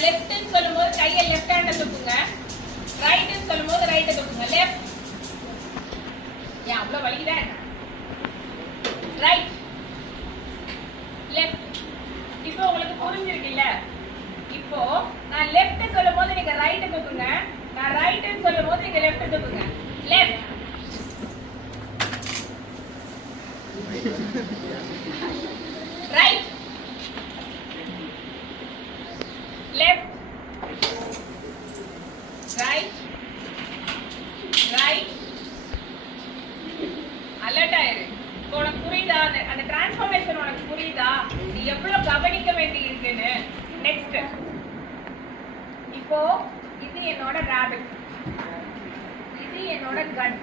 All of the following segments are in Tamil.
நான் லெஃப்ட்னு சொல்லும்போது கையை லெஃப்ட் ஹேண்ட தூக்குங்க. ரைட்னு சொல்லும்போது ரைட்ட தூக்குங்க. லெஃப்ட். அவ்வளவு வலிக்குதா? Right left. இப்போ உங்களுக்கு புரிஞ்சிருக்குல்ல? இப்போ நான் லெஃப்ட் சொல்லும்போது நீங்க ரைட் தூக்குங்க. நான் ரைட்னு சொல்லும்போது நீங்க லெஃப்ட் தூக்குங்க. Left. Right. Left. Right. Right. Alert ஆயிரு. உனக்கு புரியுதா? அந்த டிரான்ஸ்ஃபர்மேஷன் உனக்கு புரியுதா? நீ எவ்வளவு கவனிக்க வேண்டி இருக்குன்னு. நெக்ஸ்ட். இப்போ இது என்னோட ராபிட், இது என்னோட கன்.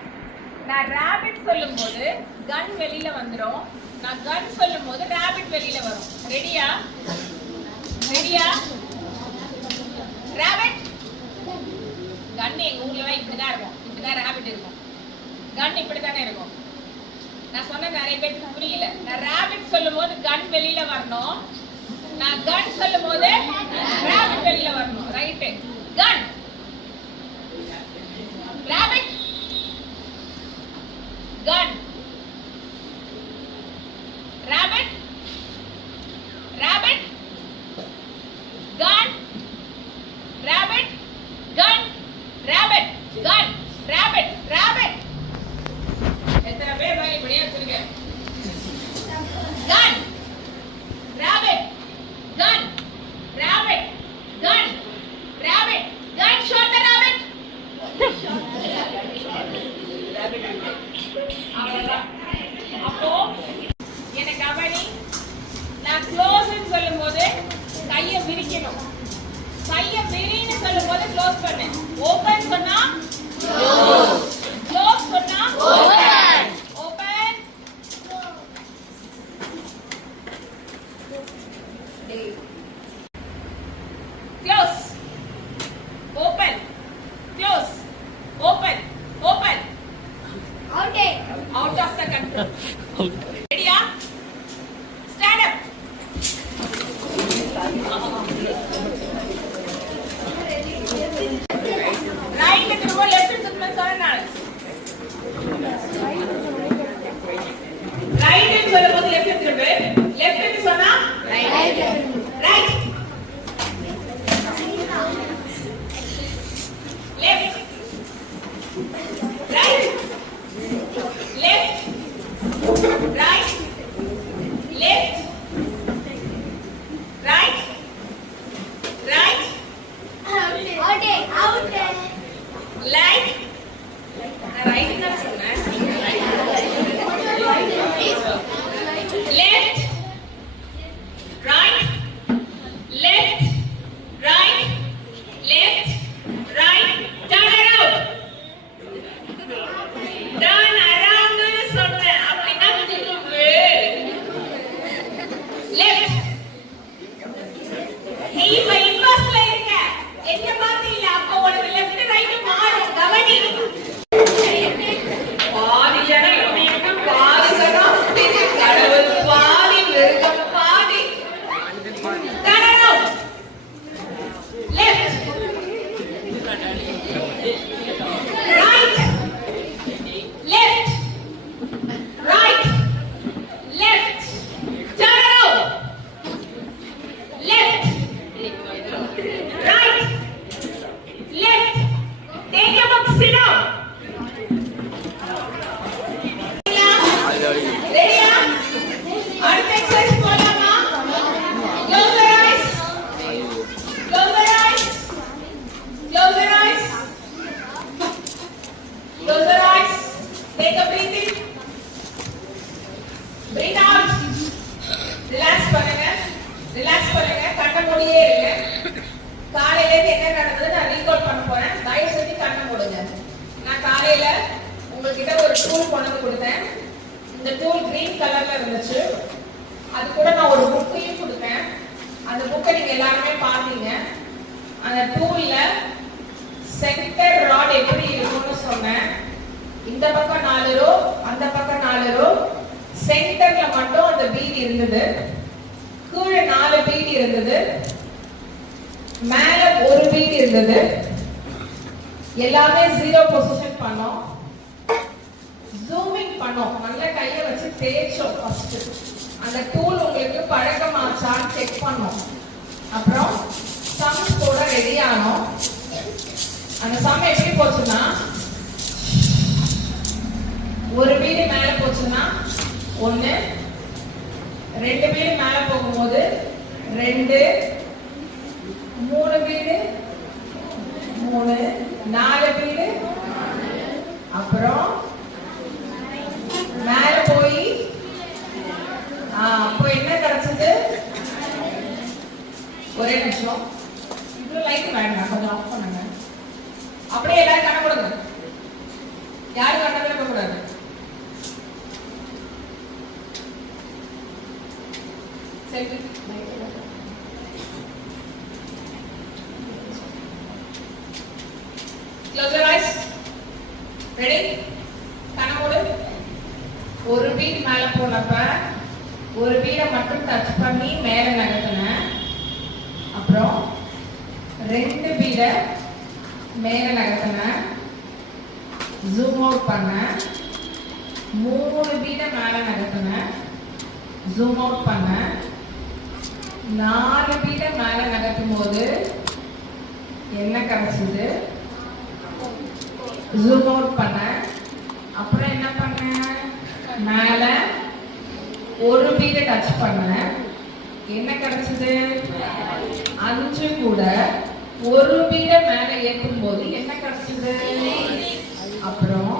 நான் ராபிட் சொல்லும்போது கன் வெளியில வந்துரும். நான் கன் சொல்லும்போது ராபிட் வெளியில வரும். ரெடியா? ரெடியா? ராபிட். கன் எங்க ஊர்ல இப்படிதான் இருக்கும். இப்படிதான் ராபிட் இருக்கும். கன் இப்படித்தானே இருக்கும். நான் சொன்ன நிறைய பேருக்கு புரியல. நான் ராபிட் சொல்லும்போது கன் வெளியில வரணும். நான் கன் சொல்லும்போது ராபிட் வெளியில வரணும். ரைட். கன். ராபிட். கன். ராபிட். ராபிட். கன். ராபிட். கன். ராபிட். கன். ராபிட். ராபிட். எத்தனை பேர் மாதிரி இப்படியே வச்சிருக்க? கன். ராபிட். கன். ராபிட். கன். ராபிட். கன். ஷாட் தி ராபிட். அப்போ எனக்கு கவனி. நான் க்ளோஸ்னு சொல்லும்போது கையை விரிக்கணும். கையை விரின்னு சொல்லும்போது க்ளோஸ் பண்ணு. ஓபன் சொன்னா க்ளோஸ். க்ளோஸ் சொன்னா open. Open. Close. Open. Close. Open. Open. Out of the control. Ready? Stand up. Right to go, left to go. Right to go, left to go. Left to go na? Right. Right. Left. Right. Left. Right. Left. Right. Right. Out. Like. Right na sonna. Left. Right. Left. Right. Left. Right. Turn around. Turn around சொன்ன. அப்படினா திரும்பு. Left. நீ இப்ப இன்வெஸ்ட்ல இருக்க. என்ன பார்த்து இல்ல. அப்ப உனக்கு லெஃப்ட் ரைட் மாறும். கவனி. பாதி ஜனம் இருக்கு. பாதி ஜனம் கடவுள் பாதி மிருகம் பாதி. Turn around. Left. Right. Left. Right. Left. Turn around. Left. Right. Left. Take your book, sit down. Ready? அடுத்த exercise போலாமா? Close your eyes. Close your eyes. Close your eyes. Close your eyes. Take a breath in. Breathe out. Relax பண்ணுங்க. Relax பண்ணுங்க. கண்ணை மூடியே இருங்க. காலையில இருந்து என்ன நடந்தது நான் ரீகால் பண்ண போறேன். தயவு செஞ்சு கண்ணை மூடுங்க. நான் காலையில உங்ககிட்ட ஒரு டூல் கொண்டு வந்து கொடுத்தேன். இந்த டூல் கிரீன் கலர்ல இருந்துச்சு. அது கூட நான் ஒரு புக்கையும் கொடுத்தேன். அந்த புக்கை நீங்க எல்லாருமே பார்த்தீங்க. அந்த டூல்ல சென்டர் ராட் எப்படி இருக்கும்னு சொன்னேன். இந்த பக்கம் 4 ரோ, அந்த பக்கம் 4 ரோ. சென்டர்ல மட்டும் அந்த பீட் இருந்தது. கீழே 4 பீட் இருந்தது. மேல ஒரு பீட் இருந்தது, எல்லாமே 0 பொசிஷன் பண்ணோம். ஜூமிங் பண்ணோம், நல்ல கையை வச்சு தேய்ச்சோம். ஃபர்ஸ்ட் அந்த டூல் உங்களுக்கு பழக்கமாச்சான்னு செக் பண்ணோம். அப்புறம் சம்ஸ் போட ரெடி ஆனோம். அந்த சம் எப்படி போச்சுன்னா, ஒரு பீடு மேல போச்சுன்னா 1, 2 பீடு மேல போகும்போது 2, 3 பீடு 3, 4 பீடு, அப்புறம் மேல போய் அப்போ என்ன கிடைச்சது? ஒரே நிமிஷம், இவ்வளவு லைட் வேண்டாம், கொஞ்சம் ஆஃப் பண்ணுங்க. அப்படியே எல்லாரும் கண்ண கொடுங்க, யாரும் கண்ணவே இருக்க கூடாது. சரி, close your eyes. Ready? கண்ண மூடு. ஒரு பீட் மேல போனப்ப ஒரு பீடை மட்டும் டச் பண்ணி மேல நகர்த்தினேன். அப்புறம் 2 பீடை மேல நகர்த்தினேன், ஜூம் அவுட் பண்ணேன். 3 பீடை மேல நகர்த்தினேன், ஜூம் அவுட் பண்ணேன். 4 பீடை மேல நகர்த்தும் போது என்ன கிடைச்சது? ஜூம் அவுட் பண்ணேன். அப்புறம் என்ன பண்ணேன்? மேல ஒரு பீடை டச் பண்ணேன், என்ன கிடைச்சது? 5 கூட ஒரு பீடை மேல ஏற்றும் போது என்ன கிடைச்சது? அப்புறம்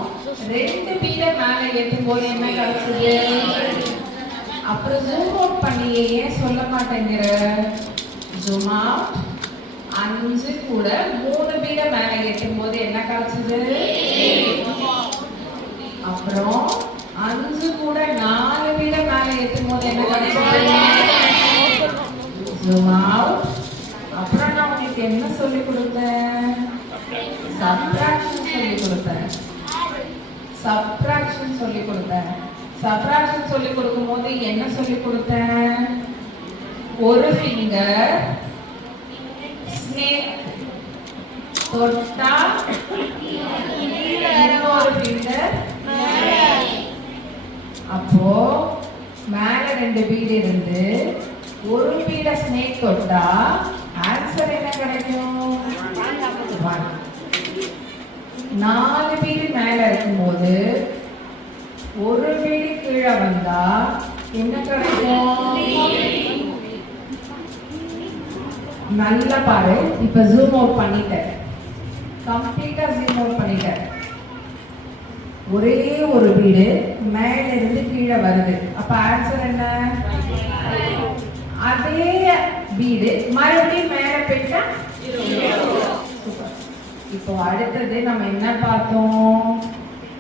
2 பீடை மேல ஏற்றும் போது என்ன கிடைச்சது? அப்புறம் ஜூம் அவுட் பண்ணி ஏன் சொல்ல மாட்டேங்கிற? Zoom out. 5 கூட 3 பீடை மேல ஏற்றும் போது என்ன கிடைச்சது? அப்புறம் 5 கூட 4 பீடை மேல ஏற்றும் போது என்ன கிடைச்சது? Zoom out. அப்புறம் நான் உங்களுக்கு என்ன சொல்லி கொடுத்தேன்? சப்ட்ராக்ஷன் சொல்லி கொடுத்தேன். சப்ட்ராக்ஷன் சொல்லி கொடுத்தேன். சப்ட்ராக்ஷன் சொல்லி கொடுக்கும் போது என்ன சொல்லி கொடுத்தேன்? ஒரு ஃபிங்கர் ஸ்னேக் தொட்டா, இன்னொரு ஃபிங்கர். அப்போ மேல 2 பீடு இருந்து ஒரு பீட ஸ்னேக் தொட்டா ஆன்சர் என்ன கிடைக்கும்? 1. 4 பீடு மேல இருக்கும்போது ஒரு பீடு கீழே வந்தா என்ன கிடைக்கும்? நல்லா பாரு. இப்ப ஜூம் அவுட் பண்ணிட்டேன், கம்ப்ளீட்டா ஜூம் அவுட் பண்ணிட்டேன். ஒரே ஒரு வீடு மேல இருந்து கீழே வருது, அப்ப ஆன்சர் என்ன? அதே வீடு மறுபடியும் மேல போயிட்டா. இப்போ அடுத்தது நம்ம என்ன பார்த்தோம்?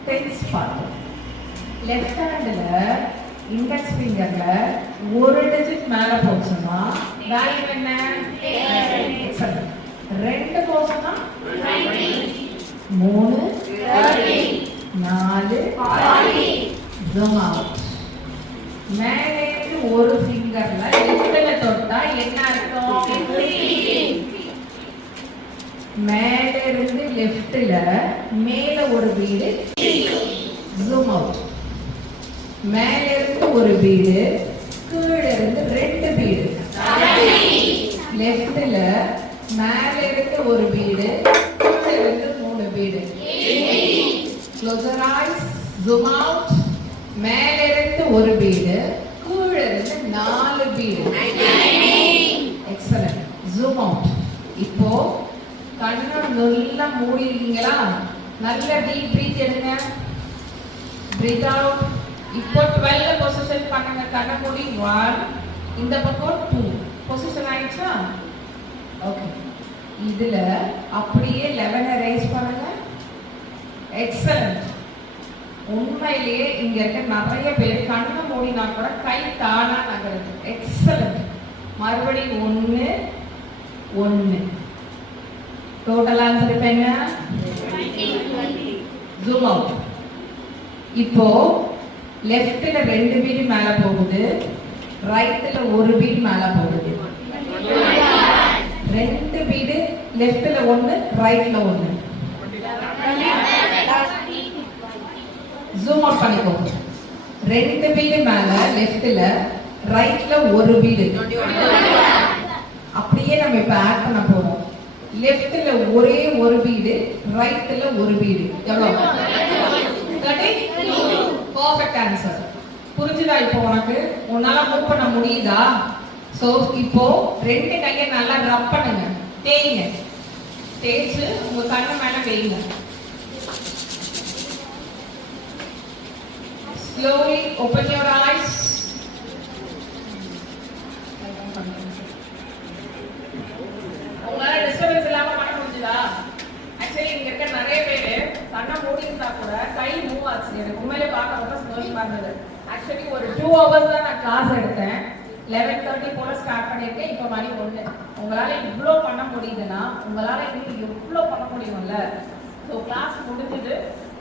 டென்ஸ் பார்த்தோம். லெஃப்ட் ஹேண்ட்ல இண்டெக்ஸ் ஃபிங்கர்ல ஒரு டிஜிட் மேல போச்சுன்னா வேல்யூ என்ன? 2 போச்சுன்னா 3, 4, ஜூம் அவுட். மேலே இருந்து ஒரு ஃபிங்கர்ல லெஃப்ட்ல தொட்டா என்ன அர்த்தம்? மேல இருந்து லெஃப்ட்ல மேல ஒரு வீடு, ஜூம் அவுட். மேல இருந்து ஒரு வீடு, கீழ இருந்து 2 வீடு. லெஃப்ட்ல மேல இருந்து ஒரு வீடு, கீழ இருந்து 3 வீடு. Close your eyes. Zoom out. மேல இருந்து ஒரு வீடு, கீழ இருந்து 4 வீடு. Excellent. Zoom out. இப்போ கண்ணை நல்லா மூடி இருக்கீங்களா? நல்ல டீப் பிரீத் எடுங்க. Breathe out. இப்போ 12 பொசிஷன் பண்ணுங்க. கண்ணை மூடி. 1, இந்த பக்கம் 2 பொசிஷன் ஆயிடுச்சா? ஓகே. இதுல அப்படியே 11 ரைஸ் பண்ணுங்க. எக்ஸலண்ட். உண்மையிலேயே இங்க இருக்க நிறைய பேர் கண்ணை மூடினா கூட கை தானா நகருது. எக்ஸலண்ட். மறுபடியும் 1, 1. டோட்டல் ஆன்சர் இப்ப என்ன? Zoom out. இப்போ லெஃப்ட்ல 2 பீட் மேல போகுது, ரைட்ல ஒரு பீட் மேல போகுது. ரெண்டு வீடு லெஃப்ட்ல ஒண்ணு ரைட்ல ஒண்ணு. ஜூம் அவுட் பண்ணிக்கோ. ரெண்டு வீடு மேல லெஃப்ட்ல ரைட்ல ஒரு வீடு. அப்படியே நம்ம இப்ப ஆட் பண்ண போறோம். லெஃப்ட்ல ஒரே ஒரு வீடு, ரைட்ல ஒரு வீடு. எவ்வளவு? 32. Perfect answer. புரிஞ்சுதா இப்போ உனக்கு? உன்னால மூவ் பண்ண முடியுதா? சோ இப்போ ரெண்டு கையை நல்லா ரப் பண்ணுங்க, தேய்ங்க. தேய்ச்சு உங்க கண்ணு மேல வைங்க. Slowly open your eyes. உங்களால டிஸ்டர்பன்ஸ் இல்லாம பண்ண முடிஞ்சுதா? ஆக்சுவலி இங்க இருக்க நிறைய பேர் கண்ணை மூடி இருந்தா கூட கை மூவ் ஆச்சு. எனக்கு உண்மையிலே பார்க்க ரொம்ப சந்தோஷமா இருந்தது. ஆக்சுவலி ஒரு 2 hours தான் நான் கிளாஸ் எடுத்தேன். 11:30 போல ஸ்டார்ட் பண்ணிருக்கேன். இப்போ மணி 1. உங்களால இவ்வளோ பண்ண முடியுதுன்னா உங்களால இன்னும் எவ்வளோ பண்ண முடியும்ல? ஸோ கிளாஸ் முடிஞ்சது.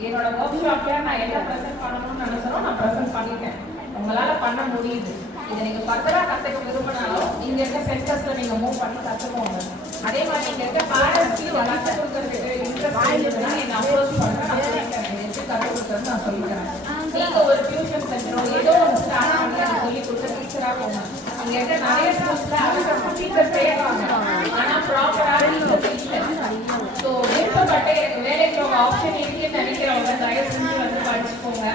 என்னோட ஒர்க் ஷாப்ல நான் என்ன ப்ரெசென்ட் பண்ணணும்னு நினைச்சனோ நான் ப்ரெசென்ட் பண்ணிட்டேன். உங்களால பண்ண முடியுது. இதை நீங்க ஃபர்தரா கத்துக்க விரும்பினாலும் இங்க இருக்க சென்டர்ஸ்ல நீங்க மூவ் பண்ணி கத்துக்கோங்க. அதே மாதிரி இங்க இருக்க பேரண்ட்ஸ்க்கு வளர்த்து கொடுக்கறதுக்கு இன்ட்ரெஸ்ட் இருந்ததுன்னா என்ன அப்ரோச் பண்ணுங்க. நான் சொல்லிக்கிறேன் எப்படி கற்றுக் கொடுக்கறது நான் சொல்லிக்கிறேன். நீங்க ஒரு டியூஷன் சென்டரோ ஏதோ ஒரு ஸ்டார்ட் பண்ணி சொல்லி கொடுத்த டீச்சரா போங்க. இங்க இருக்க நிறைய ஸ்கூல்ஸ்ல அவங்க டீச்சர் செய்யறாங்க, ஆனா ப்ராப்பரா டீச்சர் இல்லை. ஸோ விருப்பப்பட்ட எனக்கு வேலைக்கு ஒரு ஆப்ஷன் இருக்குன்னு நினைக்கிறவங்க தயவு செஞ்சு வந்து படிச்சுக்கோங்க.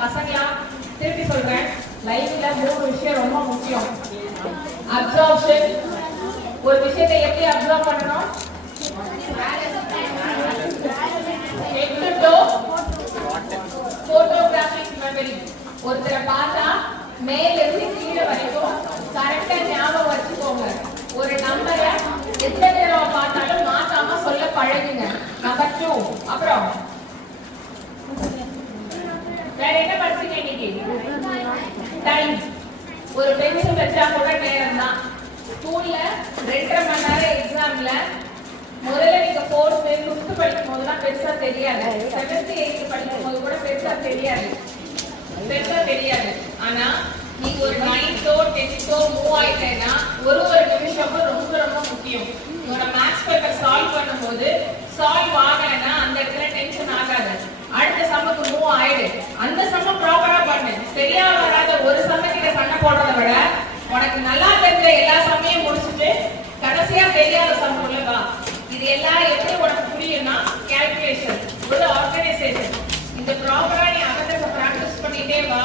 பசங்களா திருப்பி சொல்றேன், லைஃப்ல 3 விஷயம் ரொம்ப முக்கியம். அப்சர்ப்ஷன். ஒரு விஷயத்தை எப்படி அப்சர்வ் பண்ணணும்? Photographic memory. ஒருத்தரை பார்த்தா மேல இருந்து கீழே வரைக்கும் கரெக்டா ஞாபகம் வச்சுக்கோங்க. ஒரு நம்பரை எத்தனை தடவை பார்த்தாலும் மாத்தாம சொல்ல பழகுங்க. நம்பர் 2. அப்புறம் வேற என்ன படிச்சீங்க இன்னைக்கு? டைம். ஒரு பென்சில் வச்சா கூட நேரம் தான். ஸ்கூல்ல 2.5 மணி நேரம் எக்ஸாம்ல முதல்ல நீங்க 4th 5th படிக்கும் போதெல்லாம் பெருசா தெரியாது. 7th 8th படிக்கும் போது கூட பெருசா தெரியாது. ஆனா நீங்க ஒரு 9th 10th மூவ் ஆயிட்டேன்னா ஒரு நிமிஷமும் ரொம்ப ரொம்ப முக்கியம். உங்களோட மேத்ஸ் பேப்பர் சால்வ் பண்ணும்போது சால்வ் ஆகலைன்னா அந்த இடத்துல டென்ஷன் ஆகாது. அடுத்த சம்முக்கு மூவ் ஆயிடு. அந்த சம்ம ப்ராப்பரா பண்ணு. சரியா வராத ஒரு சமயத்துல சண்டை போடுறத விட உனக்கு நல்லா தெரிஞ்ச எல்லா சமயம் முடிச்சுட்டு கடைசியா தெரியாத சம் உள்ளவா. இது எல்லாம் எப்படி உனக்கு புரியும்னா கால்குலேஷன், ஒரு ஆர்கனைசேஷன். இந்த ப்ராப்பரா நீ அவர்கிட்ட பிராக்டிஸ் பண்ணிட்டே வா.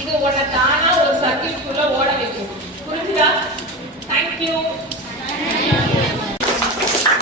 இது உன்னை தானா ஒரு சர்க்கிள்குள்ள ஓட வைக்கும். புரிஞ்சுதா? தேங்க்யூ.